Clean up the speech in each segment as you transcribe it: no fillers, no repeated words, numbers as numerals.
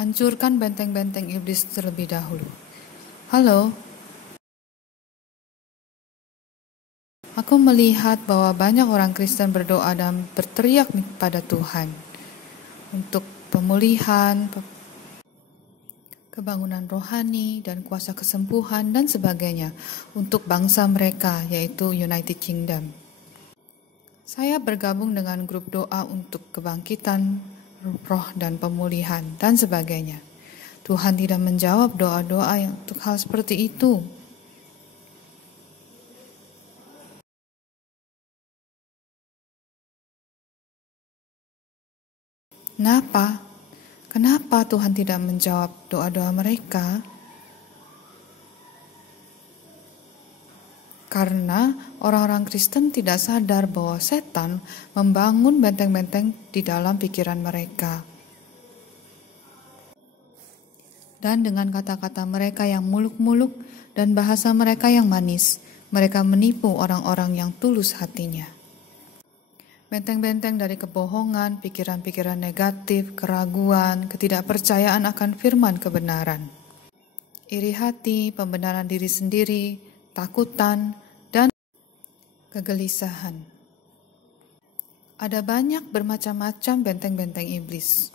Hancurkan benteng-benteng iblis terlebih dahulu. Halo, aku melihat bahwa banyak orang Kristen berdoa dan berteriak pada Tuhan untuk pemulihan, kebangunan rohani, dan kuasa kesembuhan dan sebagainya untuk bangsa mereka, yaitu United Kingdom. Saya bergabung dengan grup doa untuk kebangkitan roh dan pemulihan dan sebagainya. Tuhan tidak menjawab doa-doa untuk hal seperti itu. Kenapa? Kenapa Tuhan tidak menjawab doa-doa mereka? Karena orang-orang Kristen tidak sadar bahwa setan membangun benteng-benteng di dalam pikiran mereka. Dan dengan kata-kata mereka yang muluk-muluk dan bahasa mereka yang manis, mereka menipu orang-orang yang tulus hatinya. Benteng-benteng dari kebohongan, pikiran-pikiran negatif, keraguan, ketidakpercayaan akan firman kebenaran. Iri hati, pembenaran diri sendiri, takutan, dan kegelisahan. Ada banyak bermacam-macam benteng-benteng iblis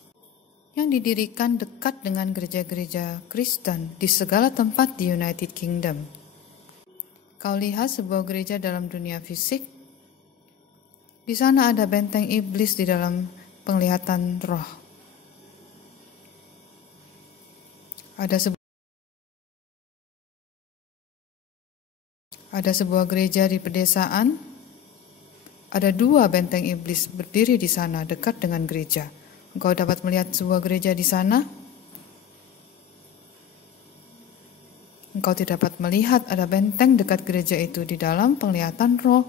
yang didirikan dekat dengan gereja-gereja Kristen di segala tempat di United Kingdom. Kau lihat sebuah gereja dalam dunia fisik, di sana ada benteng iblis di dalam penglihatan roh. Ada sebuah gereja di pedesaan, ada 2 benteng iblis berdiri di sana dekat dengan gereja. Engkau dapat melihat sebuah gereja di sana. Engkau tidak dapat melihat ada benteng dekat gereja itu di dalam penglihatan roh.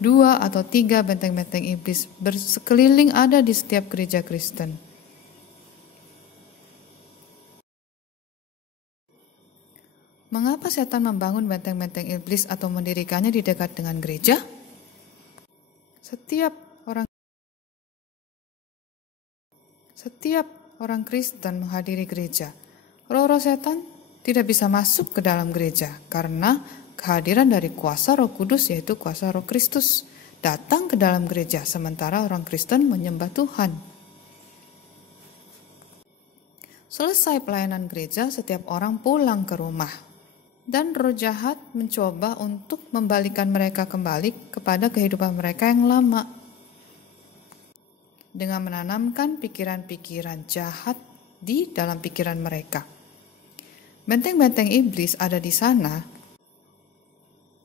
2 atau 3 benteng-benteng iblis bersekeliling ada di setiap gereja Kristen. Mengapa setan membangun benteng-benteng iblis atau mendirikannya di dekat dengan gereja? Setiap orang Kristen menghadiri gereja. Roh-roh setan tidak bisa masuk ke dalam gereja karena kehadiran dari kuasa Roh Kudus, yaitu kuasa Roh Kristus, datang ke dalam gereja sementara orang Kristen menyembah Tuhan. Selesai pelayanan gereja, setiap orang pulang ke rumah. Dan roh jahat mencoba untuk membalikan mereka kembali kepada kehidupan mereka yang lama. Dengan menanamkan pikiran-pikiran jahat di dalam pikiran mereka. Benteng-benteng iblis ada di sana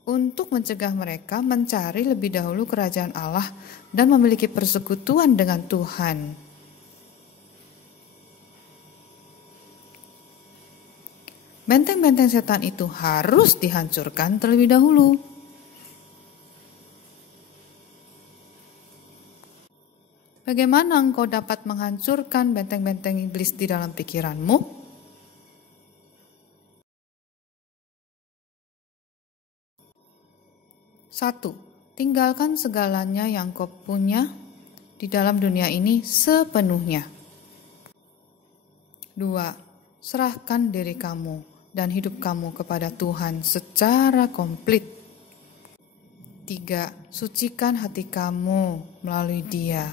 untuk mencegah mereka mencari lebih dahulu kerajaan Allah dan memiliki persekutuan dengan Tuhan. Benteng-benteng setan itu harus dihancurkan terlebih dahulu. Bagaimana engkau dapat menghancurkan benteng-benteng iblis di dalam pikiranmu? 1. Tinggalkan segalanya yang kau punya di dalam dunia ini sepenuhnya. 2. Serahkan diri kamu dan hidup kamu kepada Tuhan secara komplit. 3. Sucikan hati kamu melalui Dia.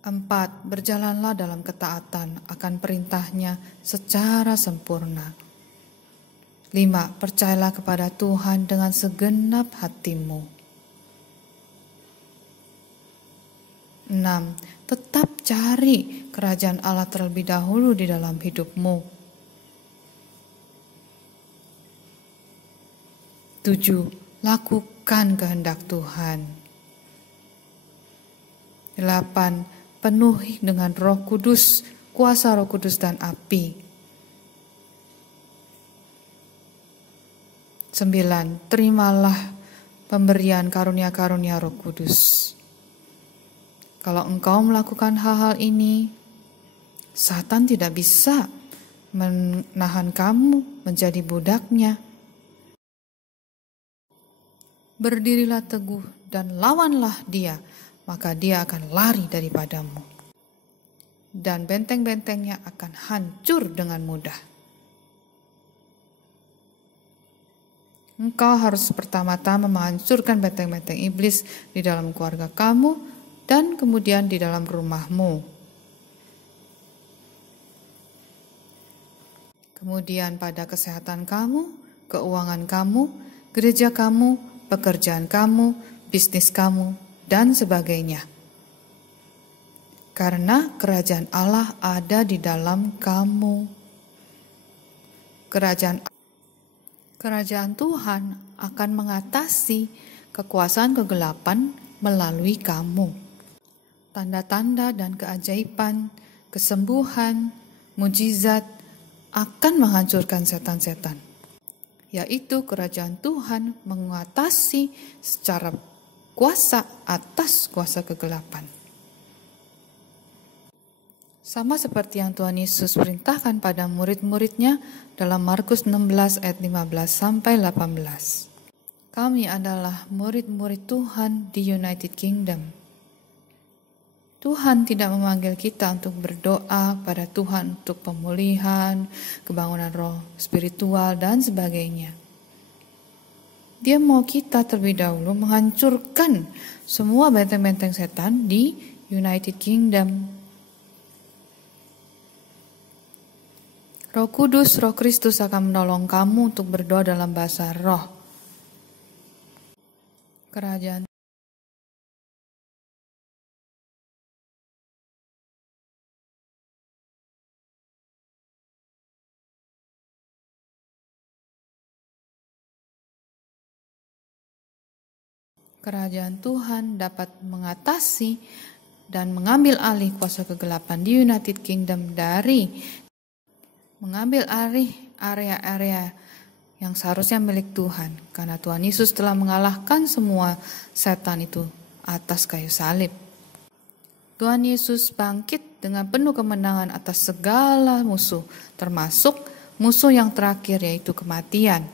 4. Berjalanlah dalam ketaatan akan perintahnya secara sempurna. 5. Percayalah kepada Tuhan dengan segenap hatimu. 6. Tetap cari kerajaan Allah terlebih dahulu di dalam hidupmu. 7. Lakukan kehendak Tuhan. 8. Penuhi dengan Roh Kudus, kuasa Roh Kudus dan api. 9. Terimalah pemberian karunia-karunia Roh Kudus. Kalau engkau melakukan hal-hal ini, Satan tidak bisa menahan kamu menjadi budaknya. Berdirilah teguh dan lawanlah dia, maka dia akan lari daripadamu. dan benteng-bentengnya akan hancur dengan mudah. Engkau harus pertama-tama menghancurkan benteng-benteng iblis di dalam keluarga kamu dan kemudian di dalam rumahmu. Kemudian pada kesehatan kamu, keuangan kamu, gereja kamu, pekerjaan kamu, bisnis kamu, dan sebagainya. Karena kerajaan Allah ada di dalam kamu. Kerajaan Tuhan akan mengatasi kekuasaan kegelapan melalui kamu. Tanda-tanda dan keajaiban, kesembuhan, mujizat akan menghancurkan setan-setan. Yaitu kerajaan Tuhan mengatasi secara kuasa atas kuasa kegelapan. Sama seperti yang Tuhan Yesus perintahkan pada murid-muridnya dalam Markus 16 ayat 15 sampai 18. Kami adalah murid-murid Tuhan di United Kingdom. Tuhan tidak memanggil kita untuk berdoa pada Tuhan untuk pemulihan, kebangunan roh spiritual, dan sebagainya. Dia mau kita terlebih dahulu menghancurkan semua benteng-benteng setan di United Kingdom. Roh Kudus, Roh Kristus akan menolong kamu untuk berdoa dalam bahasa roh. Kerajaan Tuhan dapat mengatasi dan mengambil alih kuasa kegelapan di United Kingdom dari mengambil alih area-area yang seharusnya milik Tuhan. Karena Tuhan Yesus telah mengalahkan semua setan itu atas kayu salib. Tuhan Yesus bangkit dengan penuh kemenangan atas segala musuh, termasuk musuh yang terakhir yaitu kematian.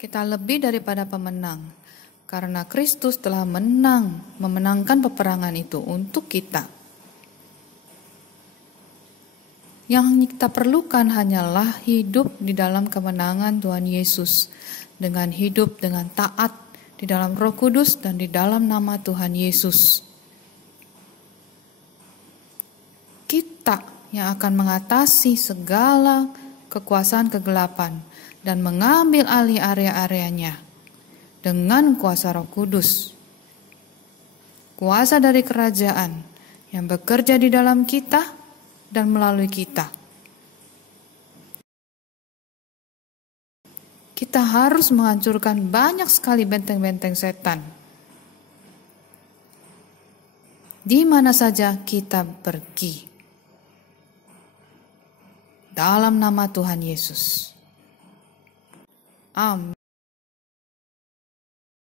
Kita lebih daripada pemenang, karena Kristus telah memenangkan peperangan itu untuk kita. Yang kita perlukan hanyalah hidup di dalam kemenangan Tuhan Yesus, dengan hidup dengan taat di dalam Roh Kudus dan di dalam nama Tuhan Yesus. Kita yang akan mengatasi segala kekuasaan kegelapan dan mengambil alih area-areanya dengan kuasa Roh Kudus. Kuasa dari kerajaan yang bekerja di dalam kita dan melalui kita. Kita harus menghancurkan banyak sekali benteng-benteng setan. Di mana saja kita pergi. Dalam nama Tuhan Yesus. Amin.